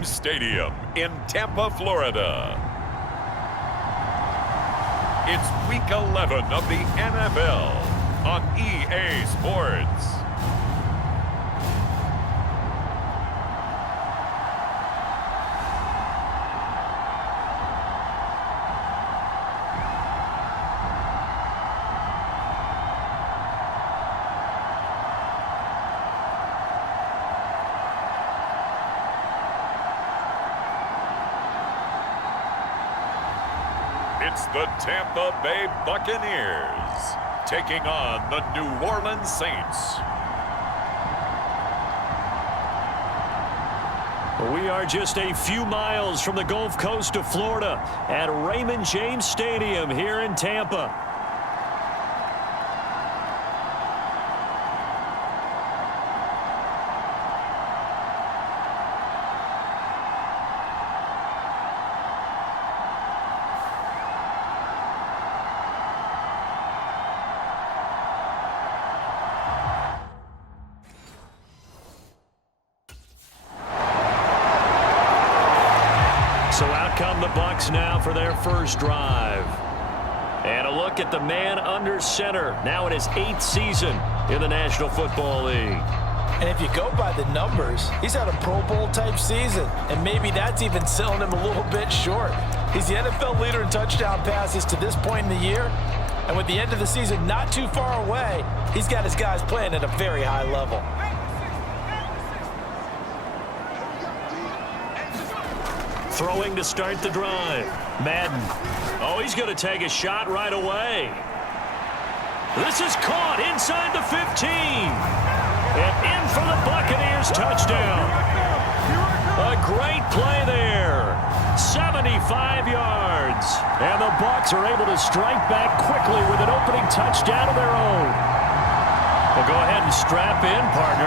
James Stadium in Tampa, Florida. It's Week 11 of the NFL on EA Sports. It's the Tampa Bay Buccaneers taking on the New Orleans Saints. We are just a few miles from the Gulf Coast of Florida at Raymond James Stadium here in Tampa. So out come the Bucs now for their first drive. And a look at the man under center, now in his 8th season in the National Football League. And if you go by the numbers, he's had a Pro Bowl-type season, and maybe that's even selling him a little bit short. He's the NFL leader in touchdown passes to this point in the year, and with the end of the season not too far away, he's got his guys playing at a very high level. Throwing to start the drive. Madden. Oh, he's going to take a shot right away. This is caught inside the 15. And in for the Buccaneers touchdown. A great play there. 75 yards. And the Bucs are able to strike back quickly with an opening touchdown of their own. Well, go ahead and strap in, partner.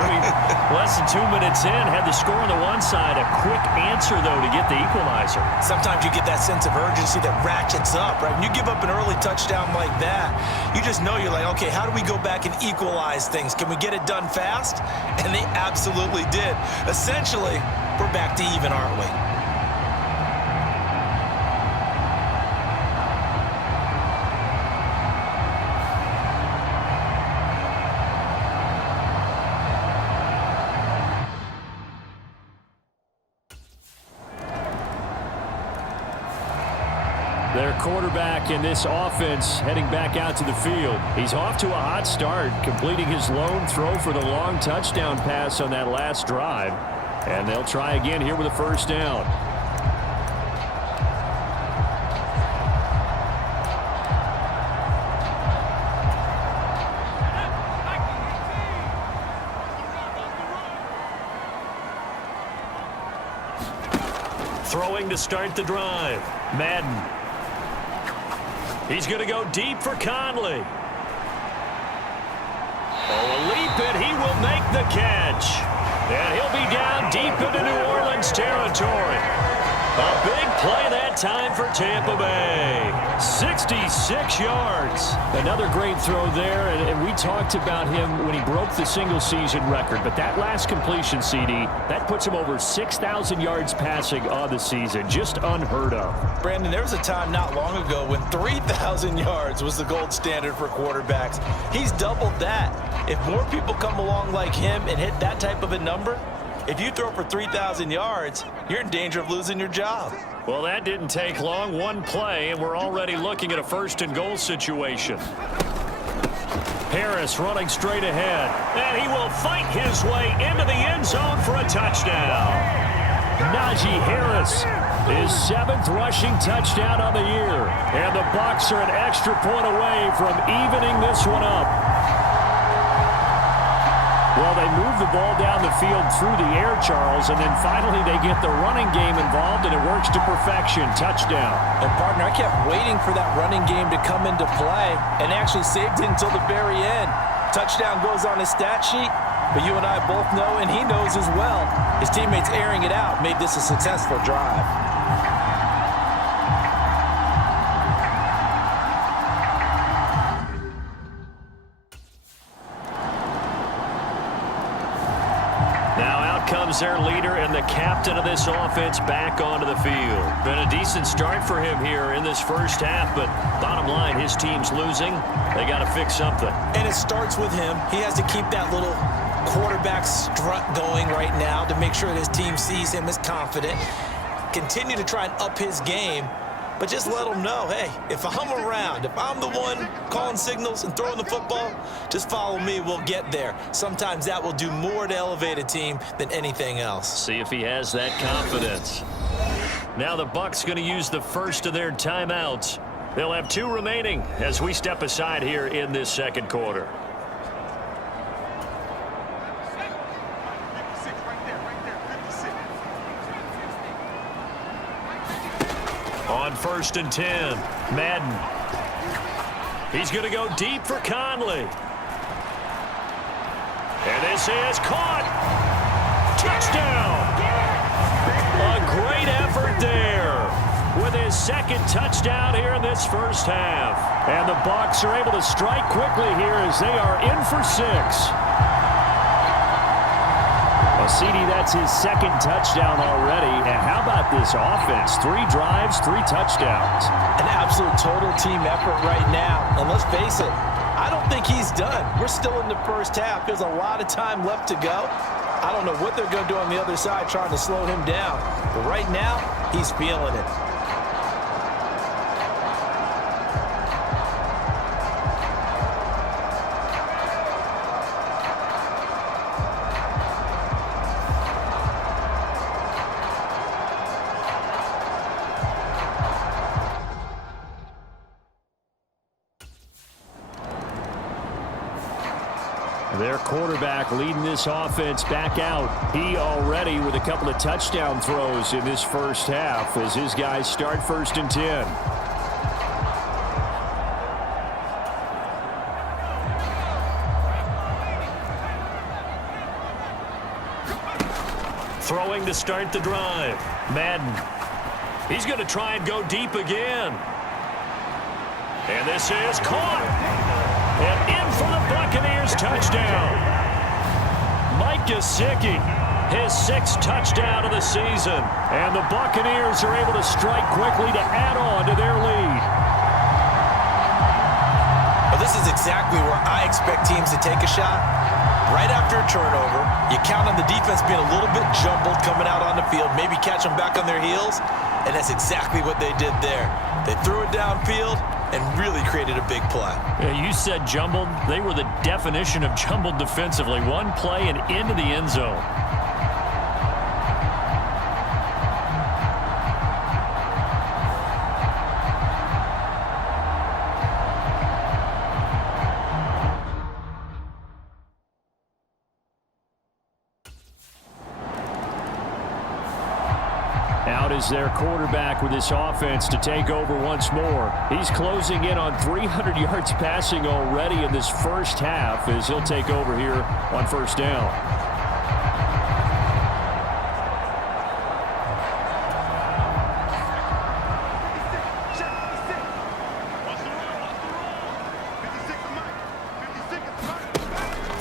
Less than 2 minutes in, had the score on the one side. A quick answer, though, to get the equalizer. Sometimes you get that sense of urgency that ratchets up, right? When you give up an early touchdown like that, you just know you're like, okay, how do we go back and equalize things? Can we get it done fast? And they absolutely did. Essentially, we're back to even, aren't we? Their quarterback in this offense heading back out to the field. He's off to a hot start, completing his lone throw for the long touchdown pass on that last drive. And they'll try again here with a first down. Throwing to start the drive. Madden. He's going to go deep for Conley. Oh, a leap, and he will make the catch. And he'll be down deep into New Orleans territory. A big play that time for Tampa Bay. 66 yards. Another great throw there, and we talked about him when he broke the single-season record. But that last completion, CD, that puts him over 6,000 yards passing on the season. Just unheard of. Brandon, there was a time not long ago when 3,000 yards was the gold standard for quarterbacks. He's doubled that. If more people come along like him and hit that type of a number, if you throw for 3,000 yards, you're in danger of losing your job. Well, that didn't take long. One play, and we're already looking at a first-and-goal situation. Harris running straight ahead, and he will fight his way into the end zone for a touchdown. Najee Harris, his 7th rushing touchdown on the year, and the Bucs are an extra point away from evening this one up. Well, they move the ball down the field through the air, Charles, and then finally they get the running game involved, and it works to perfection. Touchdown. And, partner, I kept waiting for that running game to come into play and actually saved it until the very end. Touchdown goes on his stat sheet, but you and I both know, and he knows as well, his teammates airing it out made this a successful drive. their leader and the captain of this offense back onto the field. Been a decent start for him here in this first half, but bottom line, his team's losing. They got to fix something. And it starts with him. He has to keep that little quarterback strut going right now to make sure that his team sees him as confident. Continue to try and up his game, but just let him know, hey, if I'm around, if I'm the one calling signals and throwing the football, just follow me, we'll get there. Sometimes that will do more to elevate a team than anything else. See if he has that confidence. Now the Bucs going to use the first of their timeouts. They'll have 2 remaining as we step aside here in this second quarter. On 1st and 10, Madden. He's going to go deep for Conley. And this is caught. Touchdown. A great effort there with his second touchdown here in this first half. And the Bucs are able to strike quickly here as they are in for 6. Well, CD, that's his second touchdown already. And how about this offense? 3 drives, 3 touchdowns. An absolute total team effort right now. And let's face it, I don't think he's done. We're still in the first half. There's a lot of time left to go. I don't know what they're going to do on the other side trying to slow him down. But right now, he's feeling it. Their quarterback leading this offense back out. He already with a couple of touchdown throws in this first half as his guys start 1st and 10. Throwing to start the drive. Madden. He's going to try and go deep again. And this is caught. And in for the Buccaneers touchdown. Mike Gesicki, his 6th touchdown of the season. And the Buccaneers are able to strike quickly to add on to their lead. Well, this is exactly where I expect teams to take a shot. Right after a turnover, you count on the defense being a little bit jumbled coming out on the field, maybe catch them back on their heels, and that's exactly what they did there. They threw it downfield and really created a big play. Yeah, you said jumbled. They were the definition of jumbled defensively. One play and into the end zone. Out is their quarterback with this offense to take over once more. He's closing in on 300 yards passing already in this first half as he'll take over here on 1st down.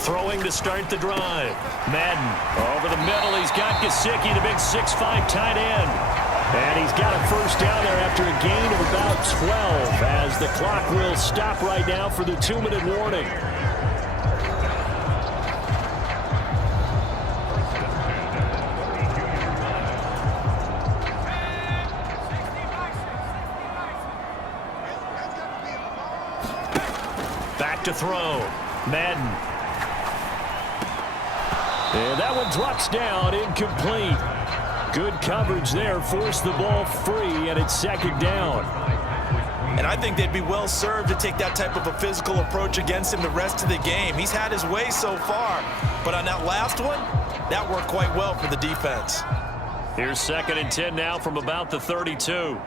Throwing to start the drive. Madden over the middle. He's got Gesicki, the big 6'5" tight end. And he's got a first down there after a gain of about 12 as the clock will stop right now for the 2-minute warning. Back to throw. Madden. And that one drops down, incomplete. Good coverage there, forced the ball free, and it's 2nd down. And I think they'd be well served to take that type of a physical approach against him the rest of the game. He's had his way so far, but on that last one, that worked quite well for the defense. Here's 2nd and 10 now from about the 32.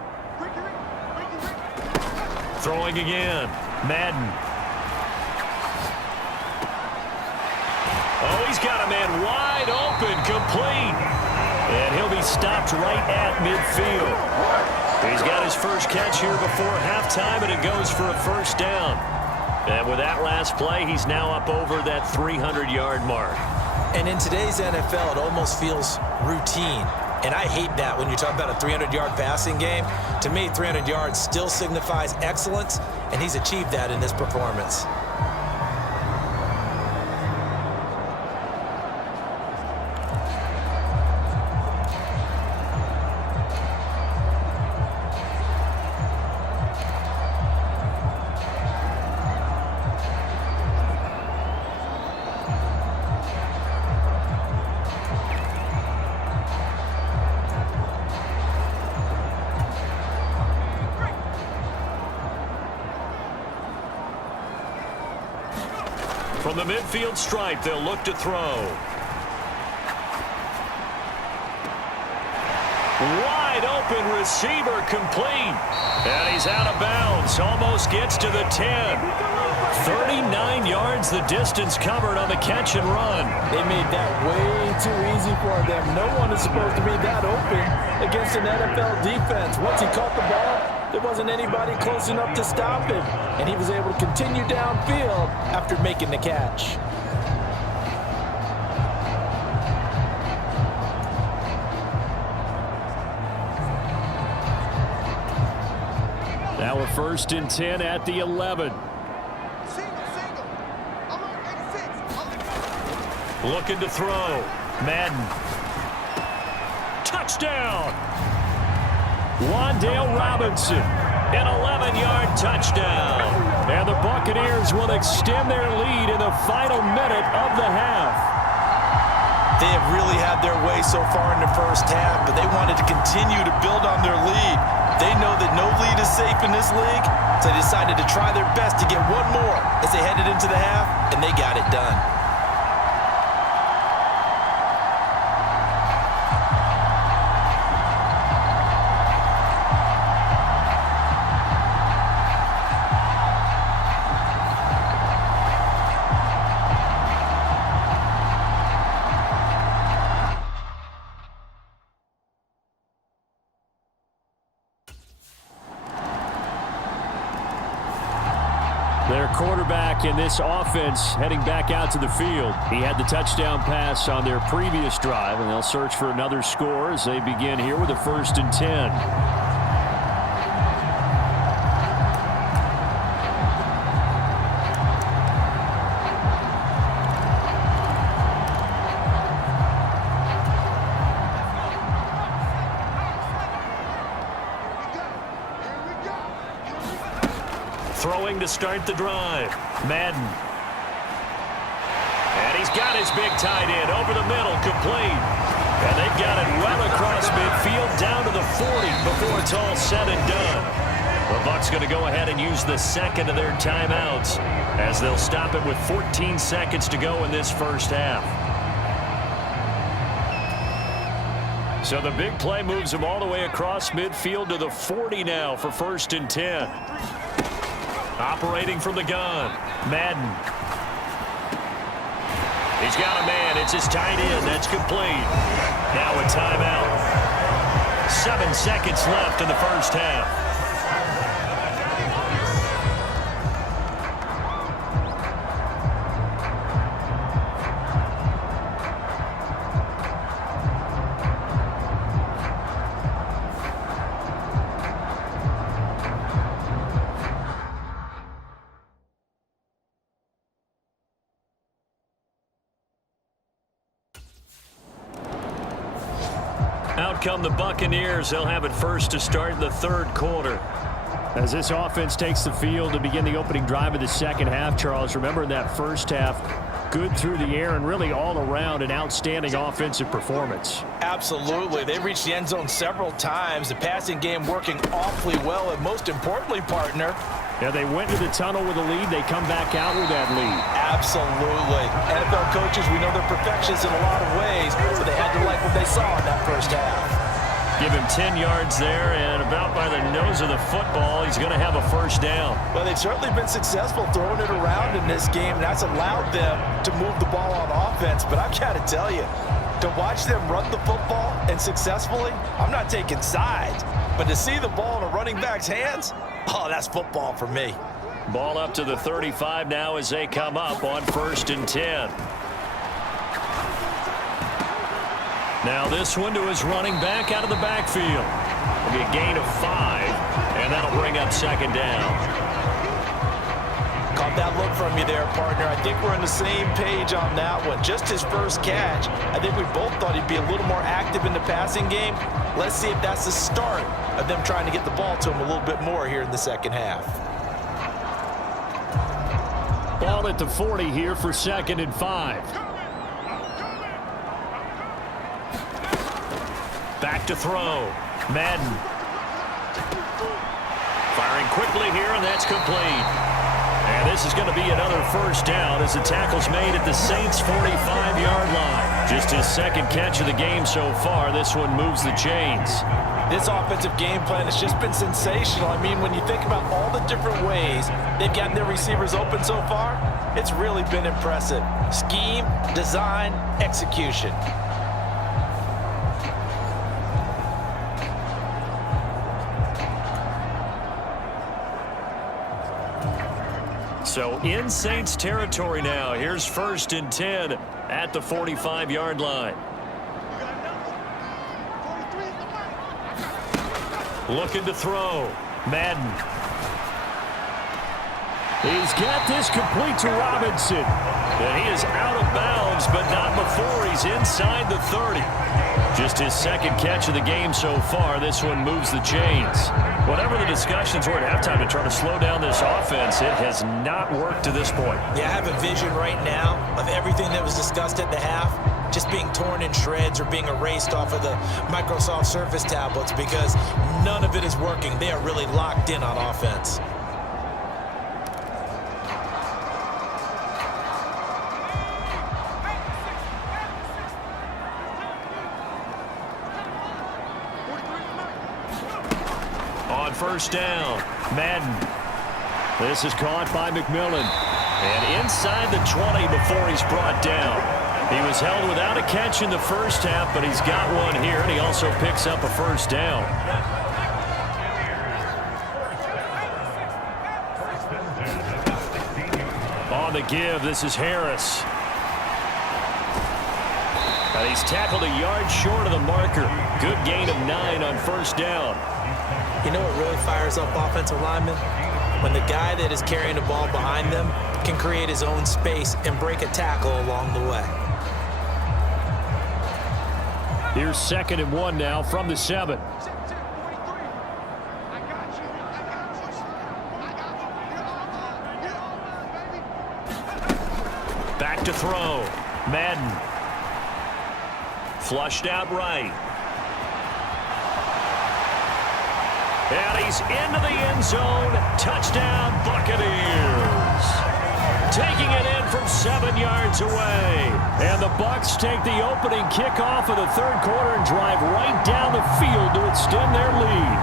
Throwing again. Madden. Oh, he's got a man wide open, complete. And he'll be stopped right at midfield. He's got his first catch here before halftime, and it goes for a 1st down. And with that last play, he's now up over that 300-yard mark. And in today's NFL, it almost feels routine. And I hate that when you're talking about a 300-yard passing game. To me, 300 yards still signifies excellence, and he's achieved that in this performance. From the midfield stripe, they'll look to throw. Wide open receiver complete. And he's out of bounds. Almost gets to the 10. 39 yards the distance covered on the catch and run. They made that way too easy for them. No one is supposed to be that open against an NFL defense. Once he caught the ball, there wasn't anybody close enough to stop him, and he was able to continue downfield after making the catch. Now a 1st and 10 at the 11. Looking to throw. Madden. Touchdown! Wan'Dale Robinson, an 11-yard touchdown. And the Buccaneers will extend their lead in the final minute of the half. They have really had their way so far in the first half, but they wanted to continue to build on their lead. They know that no lead is safe in this league, so they decided to try their best to get one more as they headed into the half, and they got it done. Their quarterback in this offense heading back out to the field. He had the touchdown pass on their previous drive, and they'll search for another score as they begin here with a 1st and 10. Throwing to start the drive. Madden. And he's got his big tight end over the middle, complete. And they've got it well across midfield down to the 40 before it's all said and done. The Bucs going to go ahead and use the second of their timeouts as they'll stop it with 14 seconds to go in this first half. So the big play moves him all the way across midfield to the 40 now for 1st and 10. Operating from the gun, Madden. He's got a man. It's his tight end. That's complete. Now a timeout. 7 seconds left in the first half. Out come the Buccaneers. They'll have it first to start the third quarter. As this offense takes the field to begin the opening drive of the second half, Charles, remember in that first half, good through the air and really all around an outstanding offensive performance. Absolutely. They reached the end zone several times. The passing game working awfully well, and most importantly, partner, yeah, they went to the tunnel with a lead. They come back out with that lead. Absolutely. NFL coaches, we know they're perfectionists in a lot of ways, but they had to like what they saw in that first half. Give him 10 yards there, and about by the nose of the football, he's going to have a first down. Well, they've certainly been successful throwing it around in this game, and that's allowed them to move the ball on offense. But I've got to tell you, to watch them run the football and successfully, I'm not taking sides. But to see the ball in a running back's hands, oh, that's football for me. Ball up to the 35 now as they come up on 1st and 10. Now this one to his running back out of the backfield. It'll be a gain of 5, and that'll bring up second down. Caught that look from you there, partner. I think we're on the same page on that one. Just his first catch. I think we both thought he'd be a little more active in the passing game. Let's see if that's the start of them trying to get the ball to him a little bit more here in the second half. Ball at the 40 here for 2nd and 5. Back to throw. Madden. Firing quickly here, and that's complete. And this is going to be another first down as the tackle's made at the Saints' 45-yard line. Just his second catch of the game so far. This one moves the chains. This offensive game plan has just been sensational. I mean, when you think about all the different ways they've gotten their receivers open so far, it's really been impressive. Scheme, design, execution. So in Saints territory now. Here's 1st and 10 at the 45-yard line. Looking to throw. Madden. He's got this complete to Robinson. And he is out of bounds, but not before he's inside the 30. Just his second catch of the game so far. This one moves the chains. Whatever the discussions were at halftime to try to slow down this offense, it has not worked to this point. Yeah, I have a vision right now of everything that was discussed at the half just being torn in shreds or being erased off of the Microsoft Surface tablets because none of it is working. They are really locked in on offense. On first down, Madden. This is caught by McMillan. And inside the 20 before he's brought down. He was held without a catch in the first half, but he's got one here, and he also picks up a first down. On the give, this is Harris. And he's tackled a yard short of the marker. Good gain of 9 on first down. You know what really fires up offensive linemen? When the guy that is carrying the ball behind them can create his own space and break a tackle along the way. Here's 2nd and 1 now from the 7. Back to throw. Madden. Flushed out right. And he's into the end zone. Touchdown, Buccaneers. Taking it in from 7 yards away. And the Bucs take the opening kickoff of the 3rd quarter and drive right down the field to extend their lead.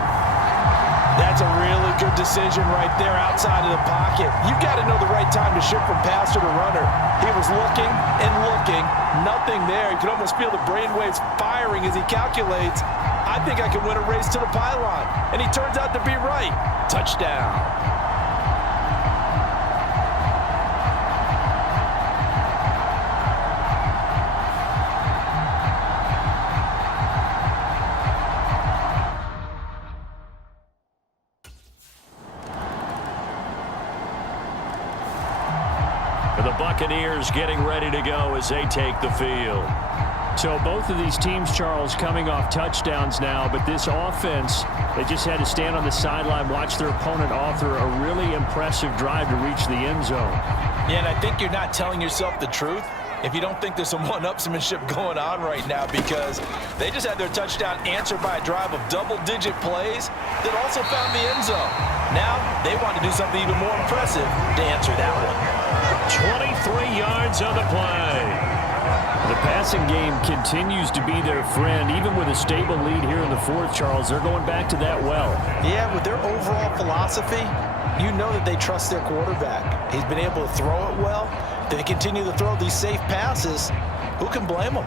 That's a really good decision right there outside of the pocket. You got to know the right time to shift from passer to runner. He was looking and looking, nothing there. You could almost feel the brainwaves firing as he calculates, I think I can win a race to the pylon. And he turns out to be right. Touchdown. The Buccaneers getting ready to go as they take the field. So both of these teams, Charles, coming off touchdowns now, but this offense, they just had to stand on the sideline, watch their opponent author a really impressive drive to reach the end zone. Yeah, and I think you're not telling yourself the truth if you don't think there's some one-upsmanship going on right now, because they just had their touchdown answered by a drive of double-digit plays that also found the end zone. Now they want to do something even more impressive to answer that one. 23 yards on the play. The passing game continues to be their friend. Even with a stable lead here in the 4th, Charles, they're going back to that well. Yeah, with their overall philosophy, you know that they trust their quarterback. He's been able to throw it well. They continue to throw these safe passes. Who can blame them?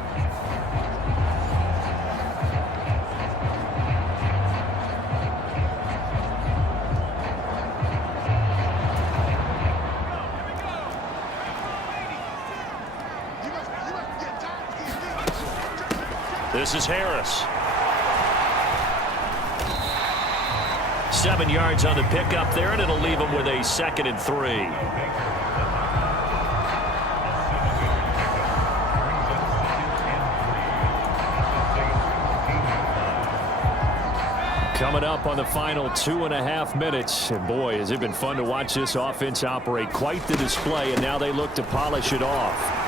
This is Harris. 7 yards on the pickup there, and it'll leave him with a 2nd and 3. Coming up on the final 2.5 minutes. And boy, has it been fun to watch this offense operate. Quite the display, and now they look to polish it off.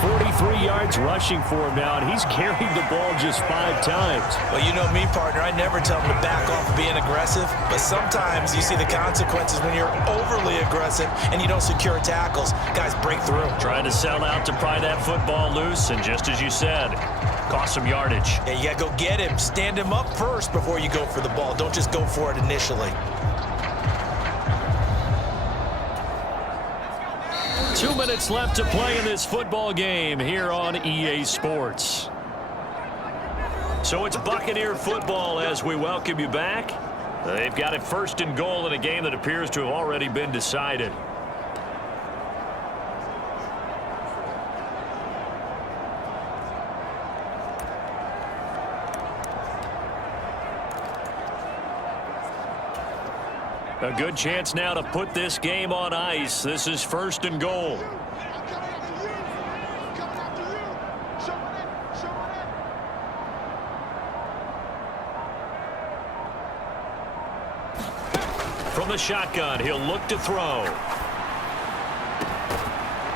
43 yards rushing for him now, and he's carried the ball just 5 times. Well, you know me, partner. I never tell him to back off of being aggressive, but sometimes you see the consequences when you're overly aggressive and you don't secure tackles. Guys break through. Trying to sell out to pry that football loose, and just as you said, cost some yardage. Yeah, you got to go get him. Stand him up first before you go for the ball. Don't just go for it initially. 2 minutes left to play in this football game here on EA Sports. So it's Buccaneer football as we welcome you back. They've got it 1st and goal in a game that appears to have already been decided. A good chance now to put this game on ice. This is 1st and goal. From the shotgun, he'll look to throw.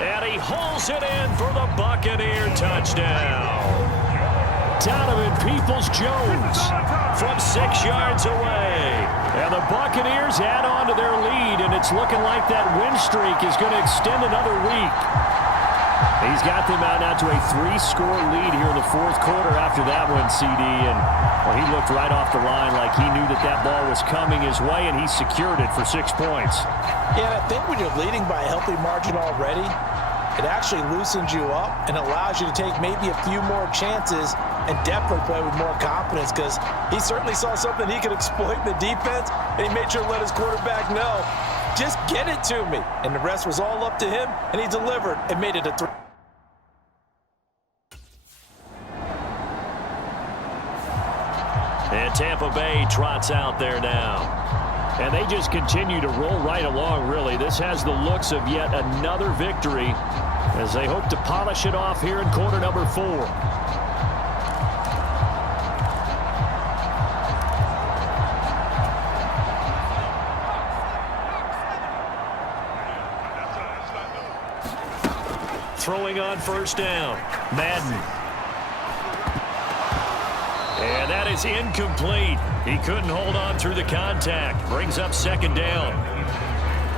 And he hauls it in for the Buccaneer touchdown. Donovan Peoples-Jones from 6 yards away. And the Buccaneers add on to their lead, and it's looking like that win streak is going to extend another week. He's got them out now to a 3-score lead here in the 4th quarter after that one, CD. And well, he looked right off the line like he knew that that ball was coming his way, and he secured it for 6 points. Yeah, I think when you're leading by a healthy margin already, it actually loosens you up and allows you to take maybe a few more chances and definitely play with more confidence, because he certainly saw something he could exploit in the defense, and he made sure to let his quarterback know, just get it to me. And the rest was all up to him, and he delivered and made it a 3. And Tampa Bay trots out there now. And they just continue to roll right along, really. This has the looks of yet another victory as they hope to polish it off here in quarter number 4. Throwing on 1st down. Madden. And that is incomplete. He couldn't hold on through the contact. Brings up 2nd down.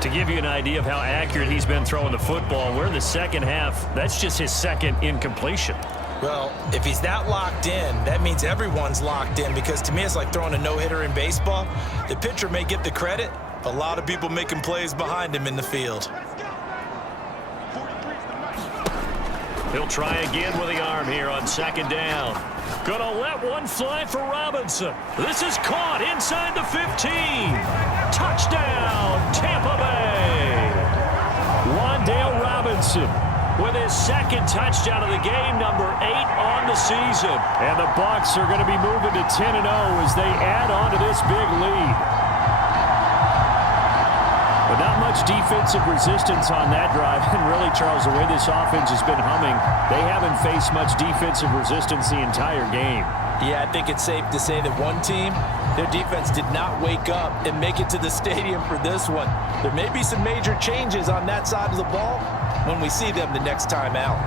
To give you an idea of how accurate he's been throwing the football, we're in the 2nd half. That's just his 2nd incompletion. Well, if he's that locked in, that means everyone's locked in, because to me it's like throwing a no-hitter in baseball. The pitcher may get the credit, a lot of people making plays behind him in the field. He'll try again with the arm here on 2nd down. Gonna let one fly for Robinson. This is caught inside the 15. Touchdown, Tampa Bay. Wan'Dale Robinson with his 2nd touchdown of the game, number 8 on the season. And the Bucs are going to be moving to 10-0 as they add on to this big lead. But not much defensive resistance on that drive. And really, Charles, the way this offense has been humming, they haven't faced much defensive resistance the entire game. Yeah, I think it's safe to say that one team, their defense did not wake up and make it to the stadium for this one. There may be some major changes on that side of the ball when we see them the next time out.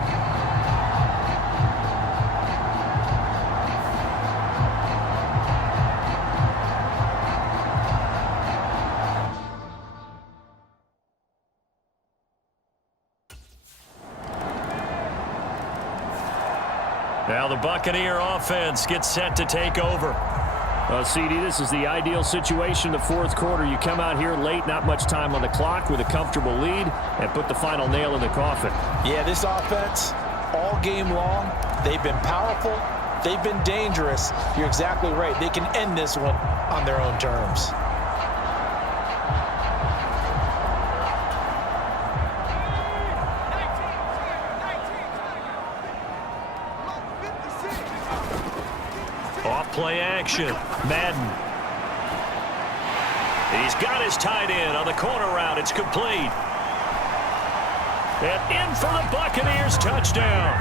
Now the Buccaneer offense gets set to take over. CD, this is the ideal situation in the 4th quarter. You come out here late, not much time on the clock, with a comfortable lead, and put the final nail in the coffin. Yeah, this offense, all game long, they've been powerful, they've been dangerous. You're exactly right. They can end this one on their own terms. play action. Madden. He's got his tight end on the corner route. It's complete. And in for the Buccaneers touchdown.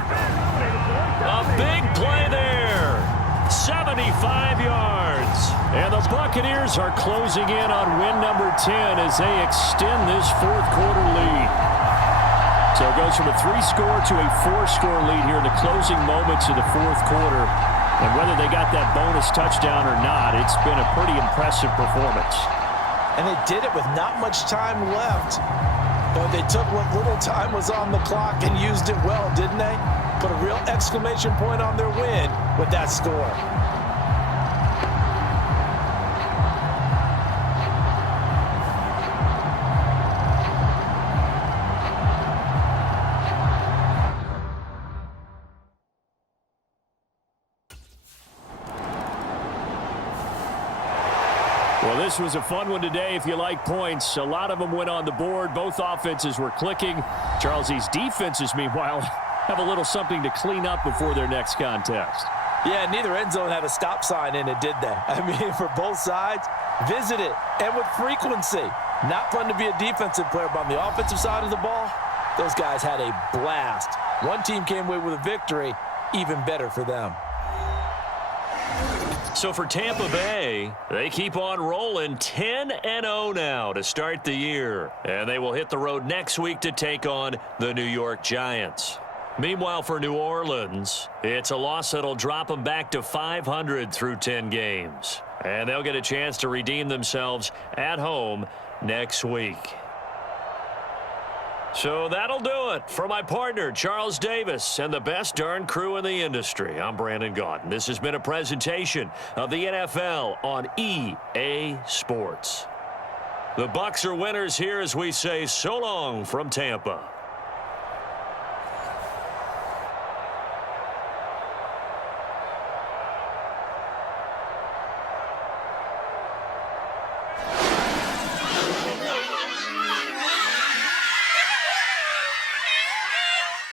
A big play there. 75 yards. And the Buccaneers are closing in on win number 10 as they extend this fourth quarter lead. So it goes from a 3-score to a 4-score lead here in the closing moments of the fourth quarter. And whether they got that bonus touchdown or not, it's been a pretty impressive performance. And they did it with not much time left. But they took what little time was on the clock and used it well, didn't they? Put a real exclamation point on their win with that score. Well, this was a fun one today if you like points. A lot of them went on the board. Both offenses were clicking. Charles, these defenses, meanwhile, have a little something to clean up before their next contest. Yeah, neither end zone had a stop sign in it, did they? I mean, for both sides, visit it, and with frequency. Not fun to be a defensive player, but on the offensive side of the ball, those guys had a blast. One team came away with a victory, even better for them. So for Tampa Bay, they keep on rolling 10-0 now to start the year. And they will hit the road next week to take on the New York Giants. Meanwhile, for New Orleans, it's a loss that'll drop them back to 500 through 10 games. And they'll get a chance to redeem themselves at home next week. So that'll do it for my partner, Charles Davis, and the best darn crew in the industry. I'm Brandon Gaudin. This has been a presentation of the NFL on EA Sports. The Bucs are winners here as we say so long from Tampa.